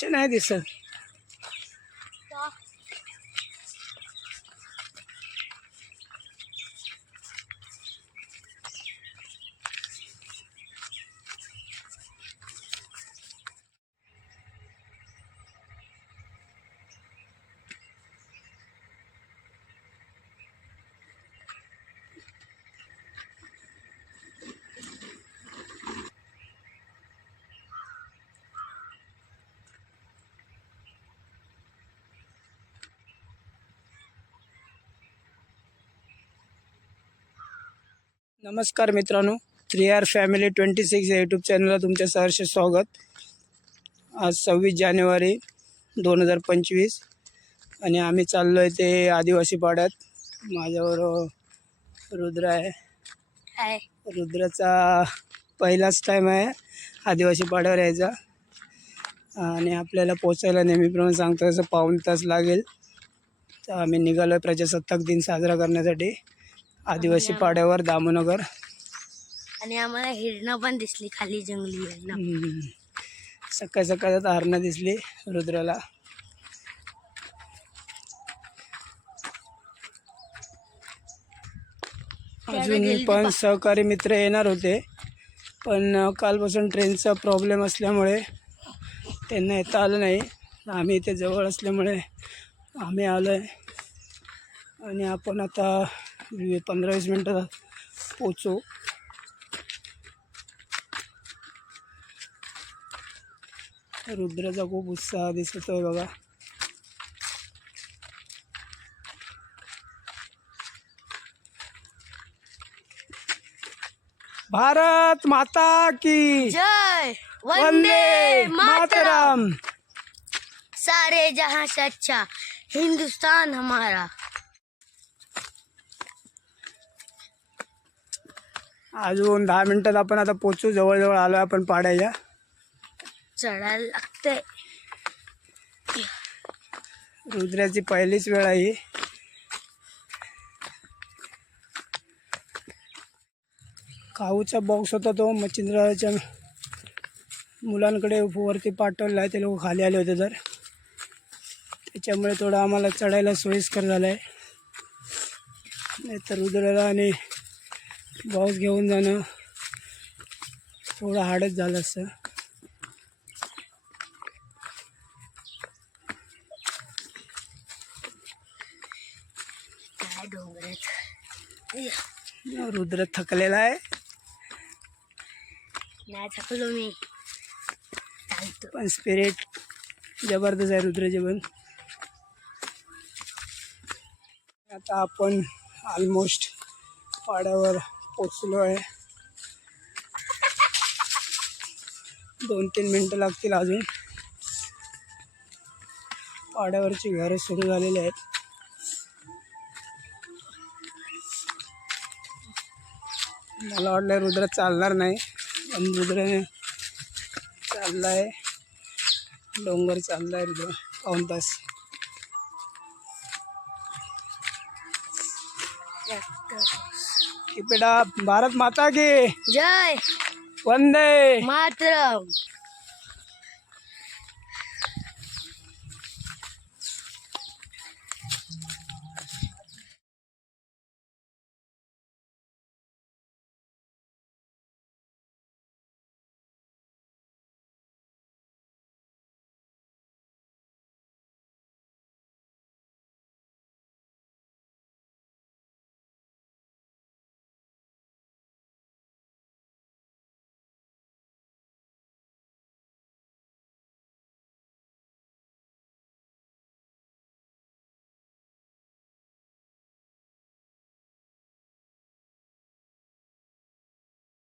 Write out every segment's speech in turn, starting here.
असे नाही नमस्कार मित्रांनो three R family twenty six या यूट्यूब चॅनलला तुमच्या सहर्ष स्वागत. आज सव्वीस जानेवारी दोन हजार पंचवीस आणि आम्ही चाललो आहे ते आदिवासी पाड्यात. माझ्यावर रुद्र आहे. रुद्राचा पहिलाच टाईम आहे आदिवासी पाड्यावर यायचा. आणि आपल्याला पोचायला नेहमीप्रमाणे सांगतो तसं पाऊण तास लागेल. तर आम्ही निघालो आहे प्रजासत्ताक दिन साजरा करण्यासाठी. आदिवासी पाड्यावर दामोनगर. आणि आम्हाला हिरणं पण दिसली खाली जंगली हिरणं. हम्म. सकाळी सकाळी आता हरणं दिसली रुद्राला. अजून पण सहकारी मित्र येणार होते पण अ, कालपासून ट्रेनचा प्रॉब्लेम असल्यामुळे त्यांना येता आलं नाही. आम्ही इथे जवळ असल्यामुळे आम्ही आलो आहे आणि आपण आता पंधरा वीस मिनटं पोचू रुद्राचा खूप उत्साह दिसतोय बघा. भारत माता की जय वंदे मातरम। मातरम। सारे जहां से अच्छा हिंदुस्तान हमारा। अजून दहा मिनिटात आपण आता पोचू जवळजवळ आलो आपण पाड्याच्या. चढायला लागतंय. रुद्राची पहिलीच वेळ आहे. काहूचा बॉक्स होता तो मच्छिंद्राच्या मुलांकडे वरती पाठवला आहे ते लोक खाली आले होते तर. त्याच्यामुळे थोडं आम्हाला चढायला सोयीस्कर झालं आहे नाहीतर रुद्राला आणि बॉक्स घेऊन जाणं. थोडं हार्डच झालं असतं. काय डोंगरात? रुद्र थकलेला आहे. नाही थकलो मी. पण स्पिरिट जबरदस्त आहे रुद्र जेवण आता आपण ऑलमोस्ट पाड्यावर पोचलो आहे. दोन तीन मिनटं लागतील अजून. पाड्यावरची घरं सुरू झालेली आहेत. मला वाटलं रुद्र चालणार नाही पण चालला चाललाय. डोंगर चाललाय रुद्र पाऊन तास. किपेडा भारत माता की। जय। वंदे। मातरम।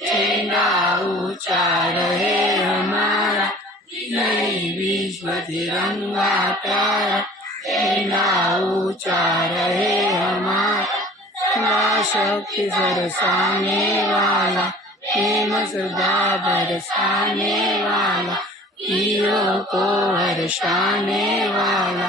झंडा ऊंचा रहे हमारा नई विश्व तिरंगा प्यारा झंडा ऊंचा रहे हमारा गंगा शक्ति बरसाने वाला प्रेम सदा बरसाने वाला वीरों को हर्षाने वाला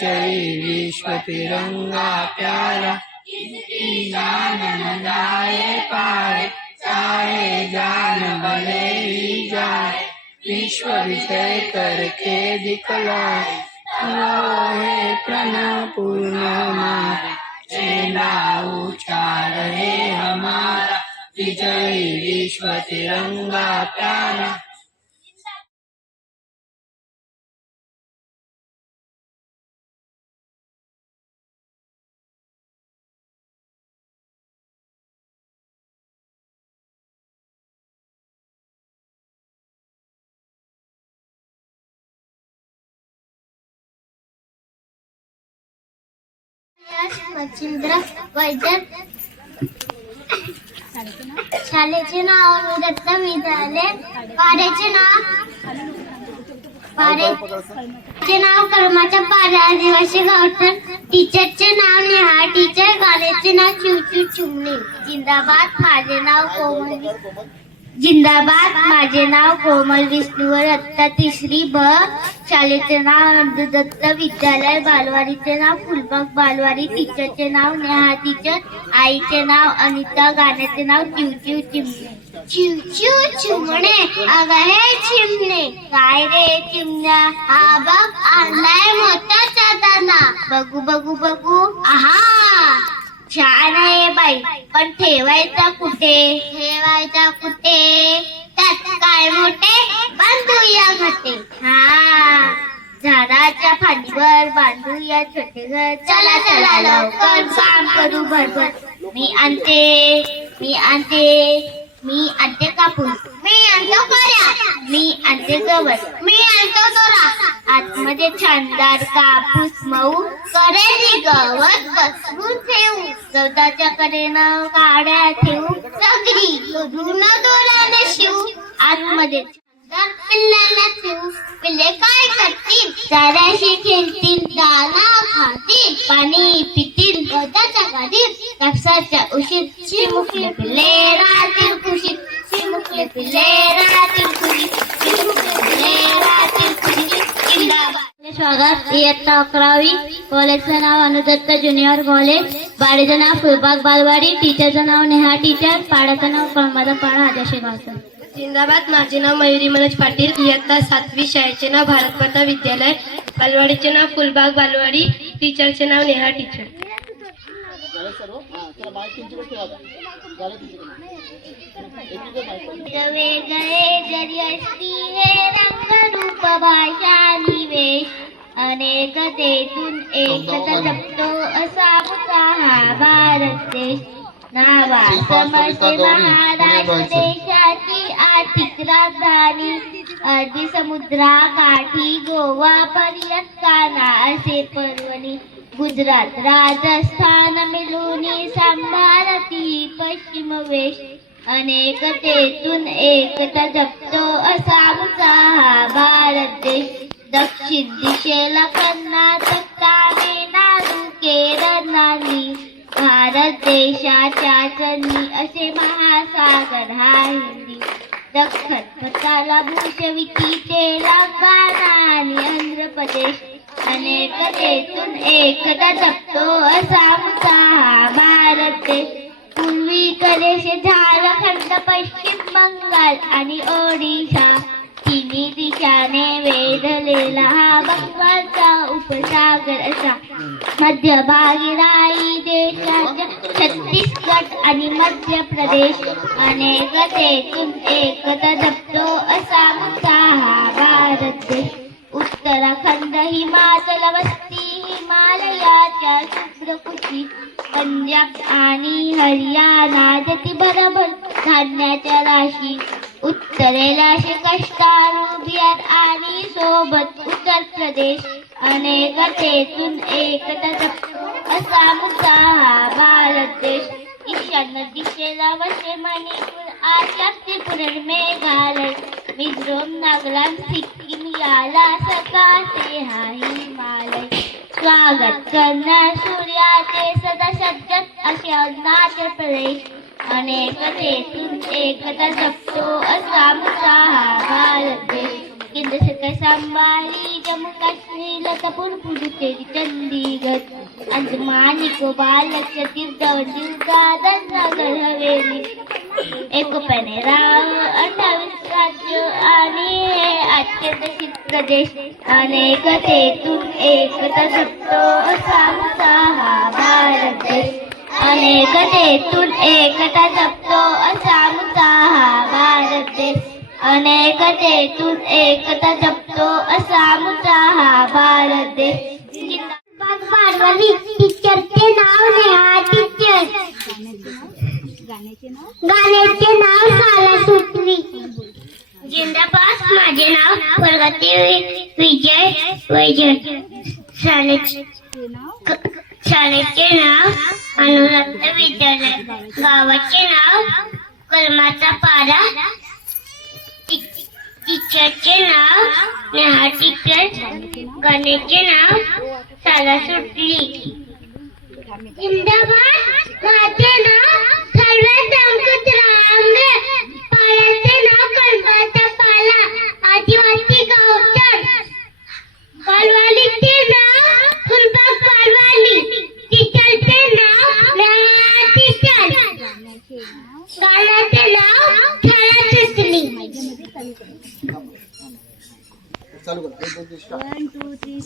जय विश्व तिरंगा प्यारा इसकी जान न जाए पाए चाहे जान भले ही जाए विश्व विजय करके दिखलाए रोहे प्रण पूर्ण हमारे सेना ऊंचा रहे हमारा विजय विश्व तिरंगा प्यारा मच्छिंद्र वैद्य. शाळेचे नाव दत्त विद्यालय. पाड्याचे नाव पाड्याचे नाव कर्माच्या पाड्या आदिवासी गावठण टीचरचे नाव नेहा. टीचर कॉलेजचे नाव चिवचू चिमणे. जिंदाबाद. माझे नाव कोमल. जिंदाबाद. माझे नाव कोमल विष्णूवर दत्ता तिसरी ब. शाळेचे नाव अंधदत्त विद्यालय बालवाडीचे नाव फुलबाग बालवाडी. टीचरचे नाव नेहा टीचर. आईचे नाव अनिता. गाण्याचे नाव चिवचिव चिमणे. चिवचिव चिमणे. अगं हे चिमणे. काय रे चिमण्या? हा बघ आणलाय मोठा चाताना बघू बघू बघू. आहा. छान आहे बाई पण ठेवायचा कुठे? ठेवायचा कुठे? त्यात काय मोठे? बांधूया घाटे हा. झाडाच्या फांदीवर बांधूया छोटे घर. चला चला लवकर काम करू भरभर. मी आणते मी आणते मी आणते कापूस. आणतो कऱ्या मी आणते गवत मी आणतो दोरा. आतमध्ये छानदार कापूस मऊ करेली गवत बसवून ठेवू. गवताच्या कडेनं काड्या ठेवू. सगळी शोधून दोराने शिवू. आतमध्ये छानदार पिल्लांना ठेवू. पिल्ले काय करतील? चाऱ्याशी खेळतील दाना खातील पाणी पितील गवताच्या गाडीत कापसाच्या उशीत चिमुकले पिल्ले राहतील. स्वागत इयत्ता अकरावी कॉलेजचं नाव अनुदत्त ज्युनियर कॉलेज. बाडीचं नाव फुलबाग बालवाडी. टीचरचं नाव नेहा टीचर. पाडाचं नाव कळमादा पाडा आजाशी गावचं जिंदाबाद माझे नाव मयुरी मनोज पाटील. इयत्ता सातवी शाळेचे नाव भारतमाता विद्यालय बालवाडीचे नाव फुलबाग बालवाडी. टीचरचे नाव नेहा टीचर. वेगळे जरी असती हे रंग रूप भाषा निवेश अनेकतेतून एकता जपतो असा आमचा हा भारत देश. नावा समजते महाराष्ट्र देशाची आर्थिक राजधानी. अरबी समुद्रा काठी गोवा पर्यंत काना असे पर्वणी. गुजरात राजस्थान मिळून सांभारती पश्चिम वेश. अनेकतेतून एकता जपतो असा हा भारत देश. दक्षिण दिशेला कर्नाटक तामिळनाडू केरळ नांदी भारत देशाच्या चरणी असे महासागर हा हिंदी. दख्खन भूषविती तेला आणि आंध्र प्रदेश अनेकतेतून एकता जपतो असा आमचा हा भारत देश. पूर्वीकडे झारखंड पश्चिम बंगाल आणि ओडिशा तिन्ही दिशाने वेधलेला हा बंगालचा उपसागर असा. मध्यभागी राई देशाच्या छत्तीसगड आणि मध्य प्रदेश अनेकतेतून एकता जपतो असा आमचा हा भारत देश. उत्तराखंड हिमाचल वस्ती हिमालयाच्या शुभ्रकुशी पंजाब आणि हरियाणा जती बरोबर धान्याच्या राशी उत्तरेला असे बिहार आणि सोबत उत्तर प्रदेश. अनेकतेतून एकता जपतो. असा मुद्दा हा भारत देश ईशान्य दिशेला वसे मणिपूर आसाम त्रिपुरण मेघालय मिझोरम नागालँड सिक्कीम याला सकाशे हा हिमालय स्वागत करणार सूर्याचे सदा सज्जत असे अरुणाचल प्रदेश. अनेकतेतून एकता जपतो असा आमचा हा भारत देश केंद्र सरकार सांभाळी जम्मू काश्मीर लतापूर पुडुचेरी चंदीगड अंदमान निकोबार लक्षद्वीप दौंडी दादर नगर हवेली एकोप्याने राव अठ्ठावीस राज्य आणि हे आजचे दक्षिण प्रदेश अनेकतेतून एकता जपतो असा आमचा हा भारत देश. अनेकतेतून एकता जपतो असा आमचा हा देश अनेकतेतून एकता जपतो असा आमचा हा भारत देश. पार्वती नाव नेहा टीचर गाण्याचे नाव? साला सुटवी. जिंदाबाद माझे नाव प्रगती विजय वैजय शाळेचे शाळेचे नाव अनुरक्त विद्यालय. गावाचे नाव कलमाचा पारा टीचरचे नाव नेहा टीचर गणेशचे नाव साला सुटली जिंदाबाद. माझे नाव सर्वात संकुच रांग पाल्याचे नाव कलमाचा पाला. आदिवासी गावचर. पालवालीचे नाव फुलबाग पालवाली टीचरचे नाव नेहा टीचर शाळा सुटली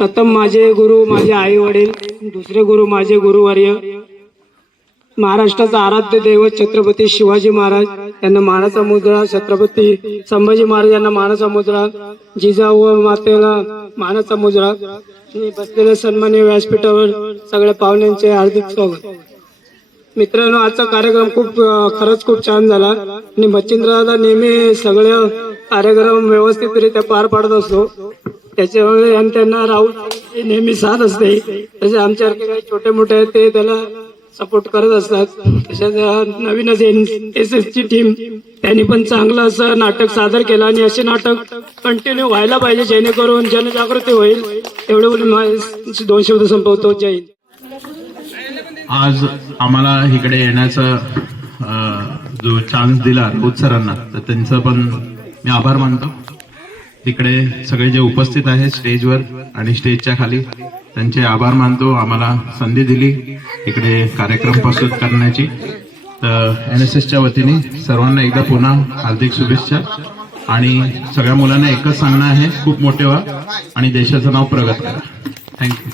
प्रथम माझे गुरु माझे आई वडील दुसरे गुरु माझे गुरुवर्य महाराष्ट्राचा आराध्य दैवत छत्रपती शिवाजी महाराज यांना मानाचा मुद्रा छत्रपती संभाजी महाराज यांना मानाचा मुद्रा जिजाऊ व मातेला मानाचा मुद्रा बसलेल्या सन्मान्य व्यासपीठावर सगळ्या पाहुण्यांचे हार्दिक स्वागत. मित्रांनो आजचा कार्यक्रम खूप खरंच खूप छान झाला आणि मच्छिंद्र दादा नेहमी सगळ्या कार्यक्रम व्यवस्थितरित्या पार पाडत असतो. त्याच्यामुळे आणि त्यांना राहुल नेहमी साथ असते. तसे आमच्यासारखे काही छोटे मोठे आहेत ते त्याला सपोर्ट करत असतात. तसेच नवीनच एस एस ची टीम त्यांनी पण चांगलं असं नाटक सादर केलं आणि असे नाटक कंटिन्यू व्हायला पाहिजे जेणेकरून जनजागृती होईल. एवढे दोन शब्द संपवतो. जय आज आम्हाला इकडे येण्याचा जो चान्स दिला राऊत सरांना तर त्यांचं पण मी आभार मानतो. तिकडे सगळे जे उपस्थित आहेत स्टेजवर आणि स्टेजच्या खाली त्यांचे आभार मानतो आम्हाला संधी दिली इकडे कार्यक्रम प्रस्तुत करण्याची. तर एन एस एसच्या वतीने सर्वांना एकदा पुन्हा हार्दिक शुभेच्छा. आणि सगळ्या मुलांना एकच सांगणं आहे खूप मोठे व्हा आणि देशाचं नाव प्रगत करा. थँक्यू